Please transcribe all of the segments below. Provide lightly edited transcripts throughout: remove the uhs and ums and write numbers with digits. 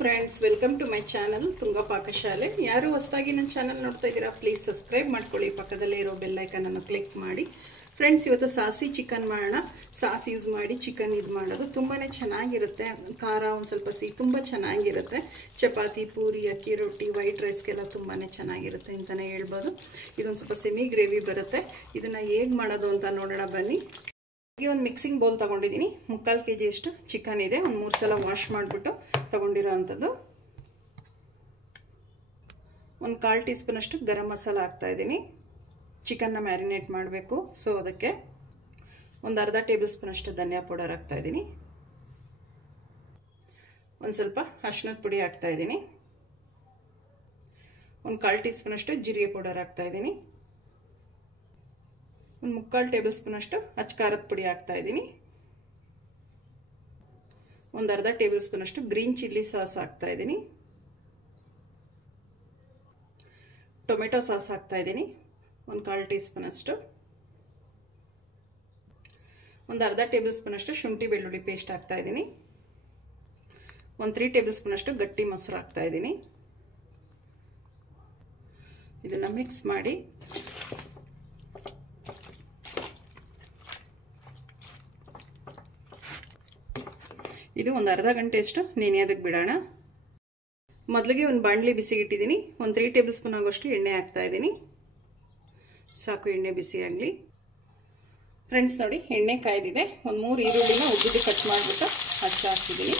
Friends, welcome to my channel Tunga Pakashale. ಯಾರು ಹೊಸದಾಗಿ ನನ್ನ ಚಾನಲ್ ನೋಡ್ತಾ ಇದ್ದೀರಾ, ಪ್ಲೀಸ್ ಸಬ್ಸ್ಕ್ರೈಬ್ ಮಾಡ್ಕೊಳ್ಳಿ. ಪಕ್ಕದಲ್ಲೇ ಇರೋ ಬೆಲ್ ಐಕಾನ್ ಅನ್ನು ಕ್ಲಿಕ್ ಮಾಡಿ. ಫ್ರೆಂಡ್ಸ್, ಇವತ್ತು ಸಾಸಿ ಚಿಕನ್ ಮಾಡೋಣ. ಸಾಸ್ ಯೂಸ್ ಮಾಡಿ ಚಿಕನ್ ಇದು ಮಾಡೋದು ತುಂಬಾ ಚೆನ್ನಾಗಿರುತ್ತೆ. ಖಾರ ಒಂದು ಸ್ವಲ್ಪ ಸಿಹಿ ತುಂಬ ಚೆನ್ನಾಗಿರುತ್ತೆ. ಚಪಾತಿ, ಪೂರಿ, ಅಕ್ಕಿ ರೊಟ್ಟಿ, ವೈಟ್ ರೈಸ್ಗೆಲ್ಲ ತುಂಬಾ ಚೆನ್ನಾಗಿರುತ್ತೆ ಅಂತಲೇ ಹೇಳ್ಬೋದು. ಇದೊಂದು ಸ್ವಲ್ಪ ಸೆಮಿ ಗ್ರೇವಿ ಬರುತ್ತೆ. ಇದನ್ನು ಹೇಗೆ ಮಾಡೋದು ಅಂತ ನೋಡೋಣ ಬನ್ನಿ. ಒಂದು ಮಿಕ್ಸಿಂಗ್ ಬೌಲ್ ತಗೊಂಡಿದ್ದೀನಿ. 3/4 kg ಅಷ್ಟು ಚಿಕನ್ ಇದೆ. ಒಂದು 3 ಸಲ ವಾಶ್ ಮಾಡಿಬಿಟ್ಟು ತಗೊಂಡಿರೋ ಅಂಥದ್ದು. 1/4 ಟೀ ಸ್ಪೂನ್ ಅಷ್ಟು ಗರಂ ಮಸಾಲ ಹಾಕ್ತಾ ಇದ್ದೀನಿ. ಚಿಕನ್ನ ಮ್ಯಾರಿನೇಟ್ ಮಾಡಬೇಕು, ಸೊ ಅದಕ್ಕೆ ಒಂದು ಅರ್ಧ ಟೇಬಲ್ ಸ್ಪೂನ್ ಅಷ್ಟು ಧನಿಯಾ ಪೌಡರ್ ಹಾಕ್ತಾ ಇದ್ದೀನಿ. ಒಂದು ಸ್ವಲ್ಪ ಅರಿಶಿನದ ಪುಡಿ ಹಾಕ್ತಾ ಇದ್ದೀನಿ. 1/4 ಟೀ ಸ್ಪೂನ್ ಅಷ್ಟು ಜೀರಿಗೆ ಪೌಡರ್ ಹಾಕ್ತಾ ಇದ್ದೀನಿ. ಒಂದು 3/4 ಟೇಬಲ್ ಸ್ಪೂನ್ ಅಷ್ಟು ಅಚ್ಚಕಾರದ ಪುಡಿ ಹಾಕ್ತಾ ಇದ್ದೀನಿ. ಒಂದು ಅರ್ಧ ಟೇಬಲ್ ಸ್ಪೂನ್ ಅಷ್ಟು ಗ್ರೀನ್ ಚಿಲ್ಲಿ ಸಾಸ್ ಹಾಕ್ತಾ ಇದ್ದೀನಿ. ಟೊಮೆಟೊ ಸಾಸ್ ಹಾಕ್ತಾ ಇದ್ದೀನಿ. 1/4 ಟೀ ಸ್ಪೂನ್ ಅಷ್ಟು. ಒಂದು ಅರ್ಧ ಟೇಬಲ್ ಸ್ಪೂನ್ ಅಷ್ಟು ಶುಂಠಿ ಬೆಳ್ಳುಳ್ಳಿ ಪೇಸ್ಟ್ ಹಾಕ್ತಾ ಇದ್ದೀನಿ. ಒಂದು 3 ಟೇಬಲ್ ಸ್ಪೂನ್ ಅಷ್ಟು ಗಟ್ಟಿ ಮೊಸರು ಹಾಕ್ತಾ ಇದ್ದೀನಿ. ಇದನ್ನು ಮಿಕ್ಸ್ ಮಾಡಿ ಇದು ಒಂದು ಅರ್ಧ ಗಂಟೆಯಷ್ಟು ನೆನೆಯೋದಕ್ಕೆ ಬಿಡೋಣ. ಮೊದಲಿಗೆ ಒಂದು ಬಾಣಲಿ ಬಿಸಿಗಿಟ್ಟಿದ್ದೀನಿ. ಒಂದು 3 ಟೇಬಲ್ ಸ್ಪೂನ್ ಆಗೋಷ್ಟು ಎಣ್ಣೆ ಹಾಕ್ತಾ ಇದ್ದೀನಿ. ಸಾಕು, ಎಣ್ಣೆ ಬಿಸಿ ಆಗಲಿ. ಫ್ರೆಂಡ್ಸ್ ನೋಡಿ, ಎಣ್ಣೆ ಕಾಯ್ದಿದೆ. ಒಂದು 3 ಈರುಳ್ಳಿನ ಉದ್ದುದ್ದು ಕಟ್ ಮಾಡಿಬಿಟ್ಟು ಹಾಕಿದ್ದೀನಿ.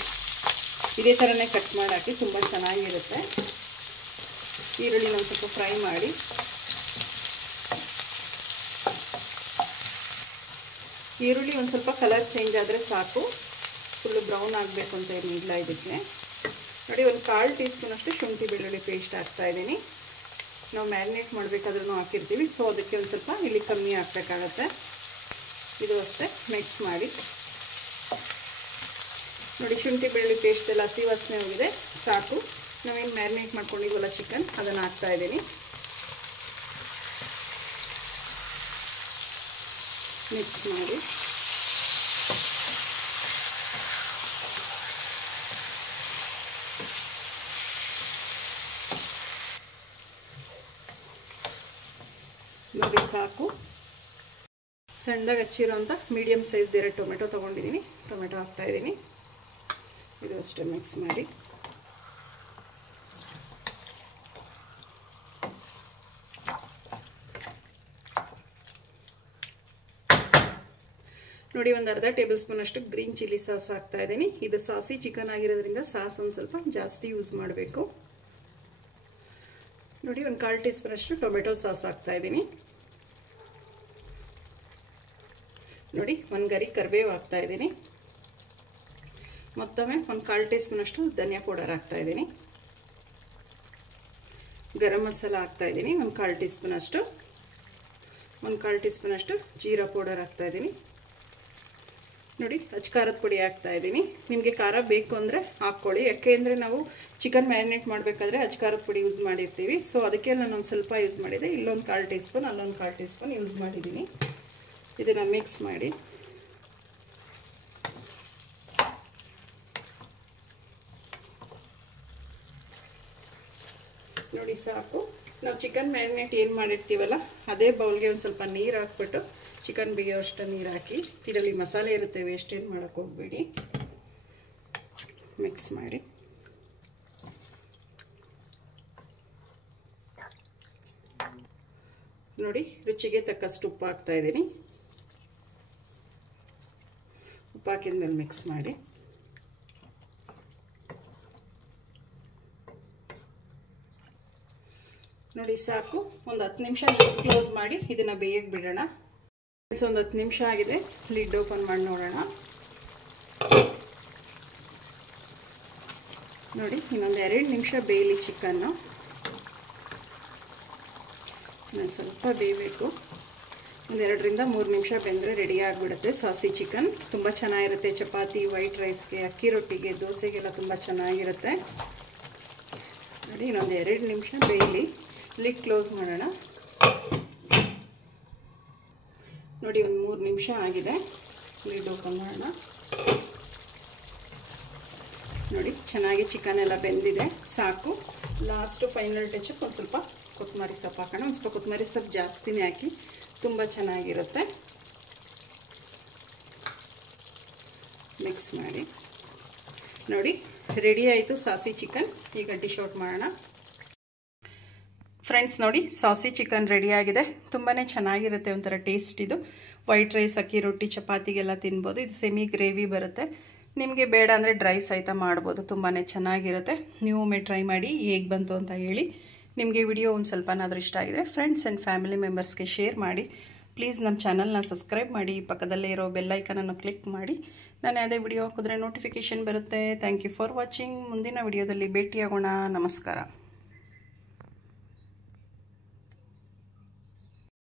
ಇದೇ ಥರನೇ ಕಟ್ ಮಾಡಿ ಹಾಕಿ, ತುಂಬ ಚೆನ್ನಾಗಿರುತ್ತೆ. ಈರುಳ್ಳಿನ ಒಂದು ಸ್ವಲ್ಪ ಫ್ರೈ ಮಾಡಿ. ಈರುಳ್ಳಿ ಒಂದು ಸ್ವಲ್ಪ ಕಲರ್ ಚೇಂಜ್ ಆದರೆ ಸಾಕು, ಫುಲ್ಲು ಬ್ರೌನ್ ಆಗಬೇಕು ಅಂತ ಏನಿಲ್ಲ. ಇದಕ್ಕೆ ನೋಡಿ, ಒಂದು 1/4 ಟೀ ಸ್ಪೂನ್ ಅಷ್ಟು ಶುಂಠಿ ಬೆಳ್ಳುಳ್ಳಿ ಪೇಸ್ಟ್ ಹಾಕ್ತಾ ಇದ್ದೀನಿ. ನಾವು ಮ್ಯಾರಿನೇಟ್ ಮಾಡಬೇಕಾದ್ರೂ ಹಾಕಿರ್ತೀವಿ, ಸೊ ಅದಕ್ಕೆ ಒಂದು ಸ್ವಲ್ಪ ಇಲ್ಲಿ ಕಮ್ಮಿ ಹಾಕಬೇಕಾಗತ್ತೆ. ಇದು ಅಷ್ಟೇ ಮಿಕ್ಸ್ ಮಾಡಿ. ನೋಡಿ, ಶುಂಠಿ ಬೆಳ್ಳುಳ್ಳಿ ಪೇಸ್ಟ್ ಎಲ್ಲ ಹಸಿ ವಾಸನೆ ಹೋಗಿದೆ, ಸಾಕು. ನಾವೇನು ಮ್ಯಾರಿನೇಟ್ ಮಾಡ್ಕೊಂಡಿದ್ದೀವಲ್ಲ ಚಿಕನ್, ಅದನ್ನು ಹಾಕ್ತಾ ಇದ್ದೀನಿ. ಮಿಕ್ಸ್ ಮಾಡಿ. ನೋಡಿ, ಸಾಕು. ಸಣ್ಣದಾಗಿ ಹಚ್ಚಿರೋಂಥ ಮೀಡಿಯಮ್ ಸೈಜ್ದು 2 ಟೊಮೆಟೊ ತೊಗೊಂಡಿದ್ದೀನಿ. ಟೊಮೆಟೊ ಹಾಕ್ತಾ ಇದ್ದೀನಿ. ಇದು ಅಷ್ಟೇ ಮಿಕ್ಸ್ ಮಾಡಿ. ನೋಡಿ, ಒಂದು ಅರ್ಧ ಟೇಬಲ್ ಸ್ಪೂನ್ ಅಷ್ಟು ಗ್ರೀನ್ ಚಿಲ್ಲಿ ಸಾಸ್ ಹಾಕ್ತಾ ಇದ್ದೀನಿ. ಇದು ಸಾಸಿ ಚಿಕನ್ ಆಗಿರೋದ್ರಿಂದ ಸಾಸ್ ಒಂದು ಸ್ವಲ್ಪ ಜಾಸ್ತಿ ಯೂಸ್ ಮಾಡಬೇಕು. ನೋಡಿ, ಒಂದು 1/4 ಟೀ ಸ್ಪೂನ್ ಅಷ್ಟು ಟೊಮೆಟೊ ಸಾಸ್ ಹಾಕ್ತಾ ಇದ್ದೀನಿ. ನೋಡಿ, ಒಂದು ಗರಿ ಕರಿಬೇವು ಹಾಕ್ತಾ ಇದ್ದೀನಿ. ಮತ್ತೊಮ್ಮೆ ಒಂದು 1/4 ಟೀ ಸ್ಪೂನ್ ಅಷ್ಟು ಧನಿಯಾ ಪೌಡರ್ ಹಾಕ್ತಾ ಇದ್ದೀನಿ. ಗರಂ ಮಸಾಲ ಹಾಕ್ತಾ ಇದ್ದೀನಿ, ಒಂದು 1/4 ಟೀ ಸ್ಪೂನ್ ಅಷ್ಟು. ಒಂದು 1/4 ಟೀ ಸ್ಪೂನ್ ಅಷ್ಟು ಜೀರಾ ಪೌಡರ್ ಹಾಕ್ತಾ ಇದ್ದೀನಿ. ನೋಡಿ, ಅಚ್ಚಕಾರದ ಪುಡಿ ಹಾಕ್ತಾ ಇದ್ದೀನಿ. ನಿಮಗೆ ಖಾರ ಬೇಕು ಅಂದರೆ ಹಾಕ್ಕೊಳ್ಳಿ, ಯಾಕೆಂದರೆ ನಾವು ಚಿಕನ್ ಮ್ಯಾರಿನೇಟ್ ಮಾಡಬೇಕಾದ್ರೆ ಅಚ್ಚಕಾರದ ಪುಡಿ ಯೂಸ್ ಮಾಡಿರ್ತೀವಿ, ಸೊ ಅದಕ್ಕೆ ನಾನು ಒಂದು ಸ್ವಲ್ಪ ಯೂಸ್ ಮಾಡಿದೆ. ಇಲ್ಲೊಂದು 1/4 ಟೀ ಸ್ಪೂನ್, ಅಲ್ಲೊಂದು 1/4 ಟೀ ಸ್ಪೂನ್ ಯೂಸ್ ಮಾಡಿದ್ದೀನಿ. ಇದನ್ನು ಮಿಕ್ಸ್ ಮಾಡಿ. ನೋಡಿ, ಸಾಕು. ನಾವು ಚಿಕನ್ ಮ್ಯಾರಿನೇಟ್ ಏನು ಮಾಡಿರ್ತೀವಲ್ಲ, ಅದೇ ಬೌಲ್ಗೆ ಒಂದು ಸ್ವಲ್ಪ ನೀರು ಹಾಕ್ಬಿಟ್ಟು ಚಿಕನ್ ಬೇಯೋಷ್ಟು ನೀರು ಹಾಕಿ. ಇದರಲ್ಲಿ ಮಸಾಲೆ ಇರುತ್ತೆ, ವೇಸ್ಟ್ ಏನು ಮಾಡೋಕ್ಕೆ ಹೋಗಬೇಡಿ. ಮಿಕ್ಸ್ ಮಾಡಿ. ನೋಡಿ, ರುಚಿಗೆ ತಕ್ಕಷ್ಟು ಉಪ್ಪು ಹಾಕ್ತಾ ಇದ್ದೀನಿ. ಉಪ್ಪು ಹಾಕಿದ ಮೇಲೆ ಮಿಕ್ಸ್ ಮಾಡಿ. ನೋಡಿ, ಸಾಕು. ಒಂದು 10 ನಿಮಿಷ ಲಿಡ್ ಕ್ಲೋಸ್ ಮಾಡಿ ಇದನ್ನು ಬೇಯಕ್ಕೆ ಬಿಡೋಣ. ಒಂದು 10 ನಿಮಿಷ ಆಗಿದೆ. ಲಿಡ್ ಓಪನ್ ಮಾಡಿ ನೋಡೋಣ. ನೋಡಿ, ಇನ್ನೊಂದು 2 ನಿಮಿಷ ಬೇಯಲಿ ಚಿಕನ್ನು. ಇನ್ನೊಂದು ಸ್ವಲ್ಪ ಬೇಯಬೇಕು. ಒಂದು 2 ರಿಂದ 3 ನಿಮಿಷ ಬೆಂದರೆ ರೆಡಿ ಆಗಿಬಿಡುತ್ತೆ ಸಾಸಿ ಚಿಕನ್. ತುಂಬ ಚೆನ್ನಾಗಿರುತ್ತೆ. ಚಪಾತಿ, ವೈಟ್ ರೈಸ್ಗೆ, ಅಕ್ಕಿ ರೊಟ್ಟಿಗೆ, ದೋಸೆಗೆಲ್ಲ ತುಂಬ ಚೆನ್ನಾಗಿರುತ್ತೆ. ನೋಡಿ, ಇನ್ನೊಂದು 2 ನಿಮಿಷ ಬೇಯಲಿ. ಲಿಡ್ ಕ್ಲೋಸ್ ಮಾಡೋಣ. ನೋಡಿ, ಒಂದು 3 ನಿಮಿಷ ಆಗಿದೆ. ಲಿಡ್ ಓಪನ್ ಮಾಡೋಣ. ನೋಡಿ ಚೆನ್ನಾಗಿ ಚಿಕನ್ ಎಲ್ಲ ಬೆಂದಿದೆ, ಸಾಕು. ಲಾಸ್ಟು ಫೈನಲ್ ಟಚಪ್ ಒಂದು ಸ್ವಲ್ಪ ಕೊತ್ತಂಬರಿ ಸೊಪ್ಪು ಹಾಕೋಣ. ಒಂದು ಸ್ವಲ್ಪ ಕೊತ್ತಂಬರಿ ಸೊಪ್ಪು ಜಾಸ್ತಿನೇ ಹಾಕಿ, ತುಂಬ ಚೆನ್ನಾಗಿರುತ್ತೆ. ಮಿಕ್ಸ್ ಮಾಡಿ ನೋಡಿ, ರೆಡಿ ಆಯಿತು ಸಾಸಿ ಚಿಕನ್. ಈಗ ಡಿಶ್ ಔಟ್ ಮಾಡೋಣ. ಫ್ರೆಂಡ್ಸ್ ನೋಡಿ, ಸಾಸಿ ಚಿಕನ್ ರೆಡಿಯಾಗಿದೆ. ತುಂಬಾ ಚೆನ್ನಾಗಿರುತ್ತೆ, ಒಂಥರ ಟೇಸ್ಟ್. ಇದು ವೈಟ್ ರೈಸ್, ಅಕ್ಕಿ ರೊಟ್ಟಿ, ಚಪಾತಿಗೆಲ್ಲ ತಿನ್ಬೋದು. ಇದು ಸೆಮಿ ಗ್ರೇವಿ ಬರುತ್ತೆ. ನಿಮಗೆ ಬೇಡ ಅಂದರೆ ಡ್ರೈ ಸಹಿತ ಮಾಡ್ಬೋದು, ತುಂಬಾ ಚೆನ್ನಾಗಿರುತ್ತೆ. ನೀವು ಒಮ್ಮೆ ಟ್ರೈ ಮಾಡಿ ಹೇಗೆ ಬಂತು ಅಂತ ಹೇಳಿ. ನಿಮಗೆ ವಿಡಿಯೋ ಒಂದು ಸ್ವಲ್ಪನಾದರೂ ಇಷ್ಟ ಆಗಿದ್ರೆ ಫ್ರೆಂಡ್ಸ್ ಆ್ಯಂಡ್ ಫ್ಯಾಮಿಲಿ ಮೆಂಬರ್ಸ್ಗೆ ಶೇರ್ ಮಾಡಿ. ಪ್ಲೀಸ್ ನಮ್ಮ ಚಾನಲ್ನ ಸಬ್ಸ್ಕ್ರೈಬ್ ಮಾಡಿ, ಪಕ್ಕದಲ್ಲೇ ಇರೋ ಬೆಲ್ಲೈಕನನ್ನು ಕ್ಲಿಕ್ ಮಾಡಿ. ನಾನು ಯಾವುದೇ ವಿಡಿಯೋ ಹಾಕಿದ್ರೆ ನೋಟಿಫಿಕೇಷನ್ ಬರುತ್ತೆ. Thank you for watching. ಮುಂದಿನ ವಿಡಿಯೋದಲ್ಲಿ ಭೇಟಿಯಾಗೋಣ. ನಮಸ್ಕಾರ.